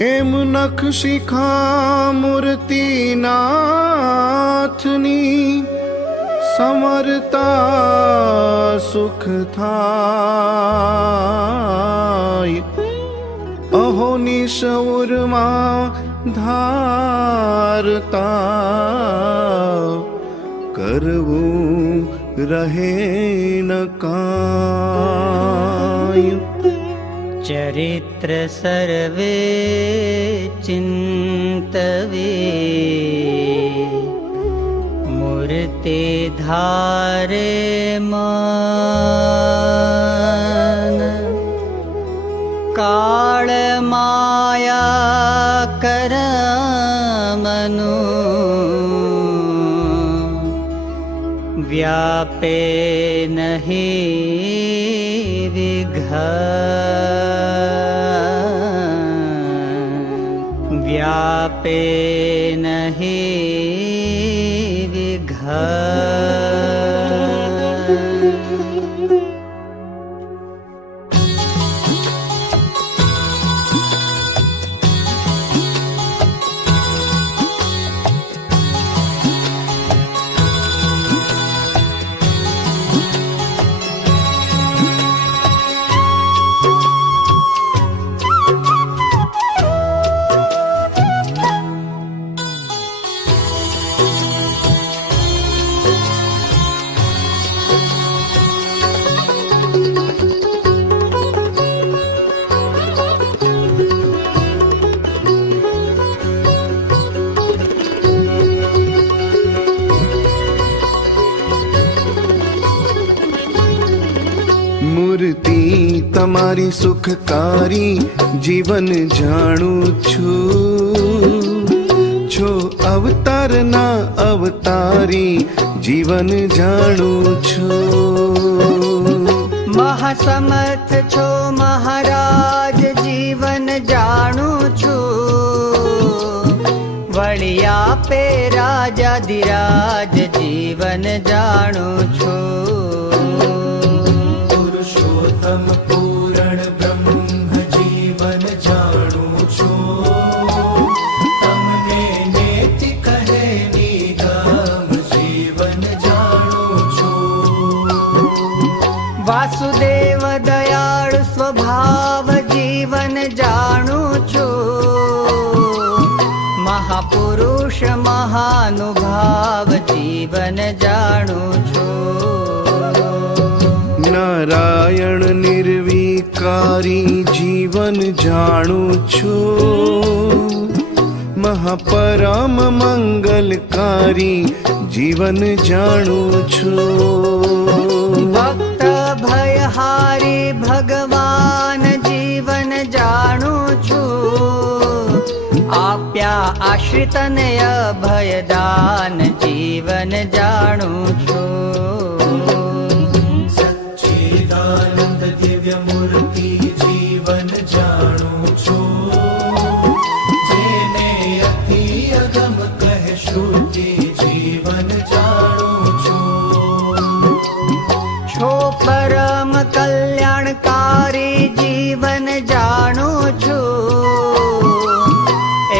એમ નખ શિખા મૂર્તિનાથની સમરતા સુખ થાય. અહો નિશૌરમાં ધારતા કરવું રહે ન કાંઈ. ચરિત્ર સર્વે ચિંતવે મૂર્તે ધારે મન. કાળ માયા કરમનું વ્યાપે નહીં વિઘન. વ્યાપે નહીં વિઘન. મૂર્તિ તમારી સુખકારી જીવન જાણું છું. છો અવતારના અવતારી જીવન જાણું છું. મહાસમર્થ છો મહારાજ જીવન જાણું છું. વળી આપે રાજાધિરાજ જીવન જાણું છું. પૂરણ બ્રહ્મ જીવન જાણું છું. તમને નેતિ કહે નિગમ જીવન જાણું છું. વાસુદેવ દયાળ સ્વભાવ જીવન જાણું છું. મહાપુરુષ મહાનુભાવ જીવન જાણું છું. નારાયણ નિર્વિકારી જીવન જાણું છું. મહાપરમ મંગલકારી જીવન જાણું છું. ભક્ત ભયહારી ભગવાન જીવન જાણું છું. આપ્યા આશ્રિતને અભયદાન જીવન જાણું છું. સચ્ચિદાનંદ દિવ્ય મૂર્તિ જીવન જાણું છું. જેને અતિ અગમ કહે શ્રુતિ જીવન જાણું છું. છો પરમ કલ્યાણકારી જીવન જાણું છું.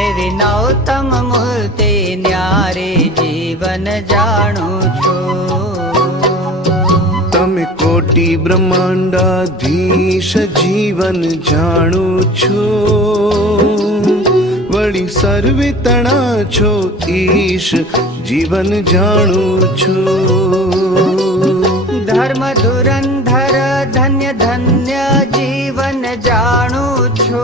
એવી નૌતમ મૂર્તિ ન્યારી જીવન જાણું છું. તમે કોટી બ્રહ્માંડાધીશ જીવન જાણું છું. વળી સર્વે તણા છો ઈશ જીવન જાણું છું. ધર્મ ધુરંધર ધન્ય ધન્ય જીવન જાણું છું.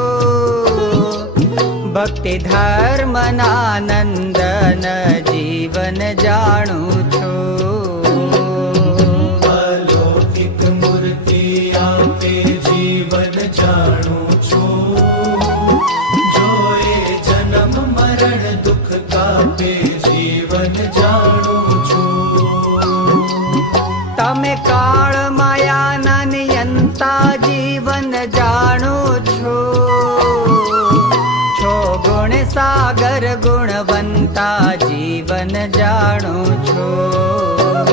ભક્તિ ધર્મ નાનંદન જીવન જાણું છું. અલૌકિક મૂર્તિ આપે જીવન જાણું છું. જોએ જન્મ મરણ દુઃખ કાપે જીવન જાણું છું. તમે કાળ માયાના નિયંતા જીવન જાણું છું. છો ગુણ સાગર ગુણવંતા જીવન જાણું છું.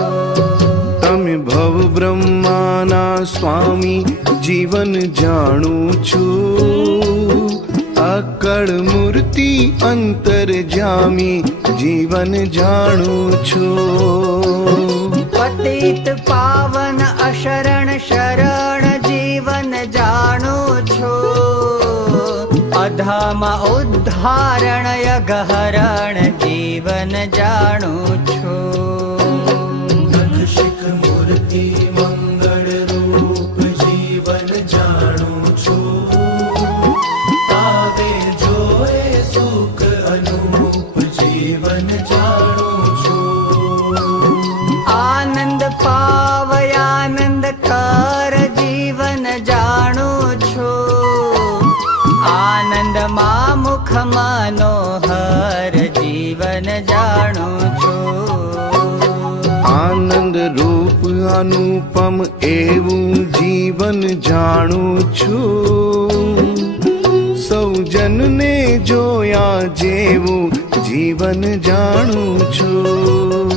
તમે ભવ બ્રહ્માના સ્વામી જીવન જાણું છું. અકળ અંતરજામી જીવન જાણું છું. પતિત પાવન અશરણ શરણ જીવન જાણું છું. અધમ ઉદ્ધારણ યગહરણ જીવન જાણું છું. નખશિખ મૂર્તિ મંગળ રૂપ જીવન જાણું છું. તાવે જોએ સુખ અનુરૂપ જીવન જાણું છું. આનંદ પાવયાનંદ કર જીવન જાણું છું. આનંદમાં મુખ મનોહર જીવન જાણું છું. આનંદ રૂપ અનુપમ એવું જીવન જાણું છું. સૌજનને જોયા જેવું જીવન જાણું છું.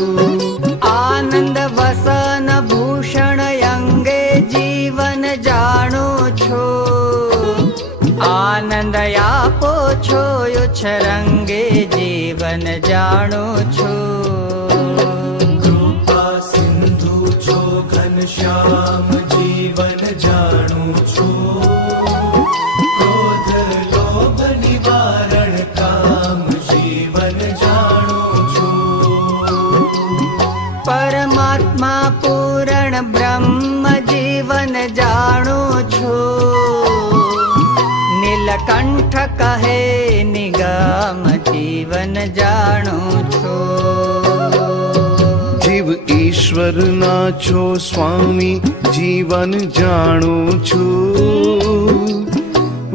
આનંદ વસન ભૂષણ અંગે જીવન જાણું છું. આનંદ આપો છો યુચ્છરંગે જીવન જાણું છું. કૃપા સિંધુ છો ઘનશ્યામ જીવન જાણું છું. ક્રોધ લોભ નિવારણ કામ જીવન જાણું છું. પરમાત્મા પૂરણ બ્રહ્મ જીવન જાણું છું. નીલકંઠ કહે નિગમ જીવન જાણું છું. જીવ ઈશ્વરના છો સ્વામી જીવન જાણું છું.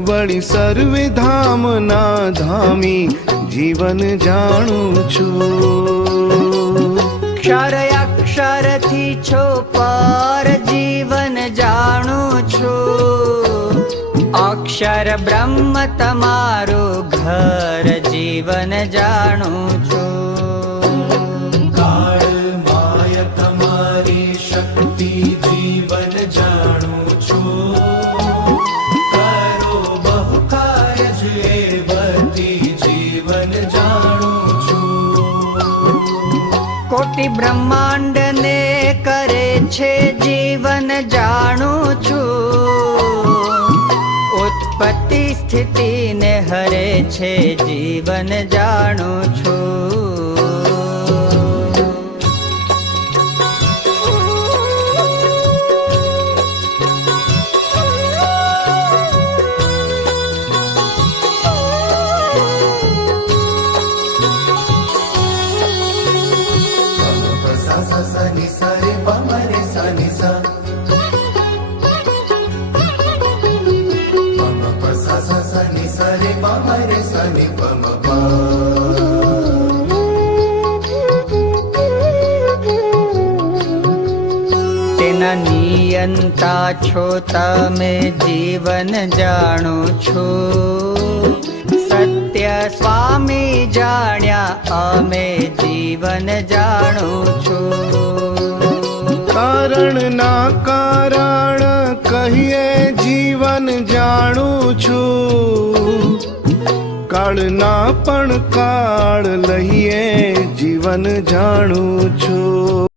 વળી સર્વે ધામના ધામી જીવન જાણું છું. ક્ષર અક્ષરથી છો પર જીવન જાણું છું. અક્ષર બ્રહ્મ તમારું ઘર જીવન જાણું છું. કાળ માય તમારી શક્તિ જીવન જાણું છું. કરો બહુ કારજ એવતી જીવન જાણું છું. કોટી બ્રહ્માંડ ને કરે છે જીવન જાણું છું. ઉત્પત્તિ સ્થિતિ ને હરે છે જીવન જાણું છું. તેના નિયંતા છો તમે જીવન જાણું છું. સત્ય સ્વામી જાણ્યા અમે જીવન જાણું છું. કારણના કારણ કહીએ જીવન જાણું છું. કાળના પણ કાળ લઈએ જીવન જાણું છું.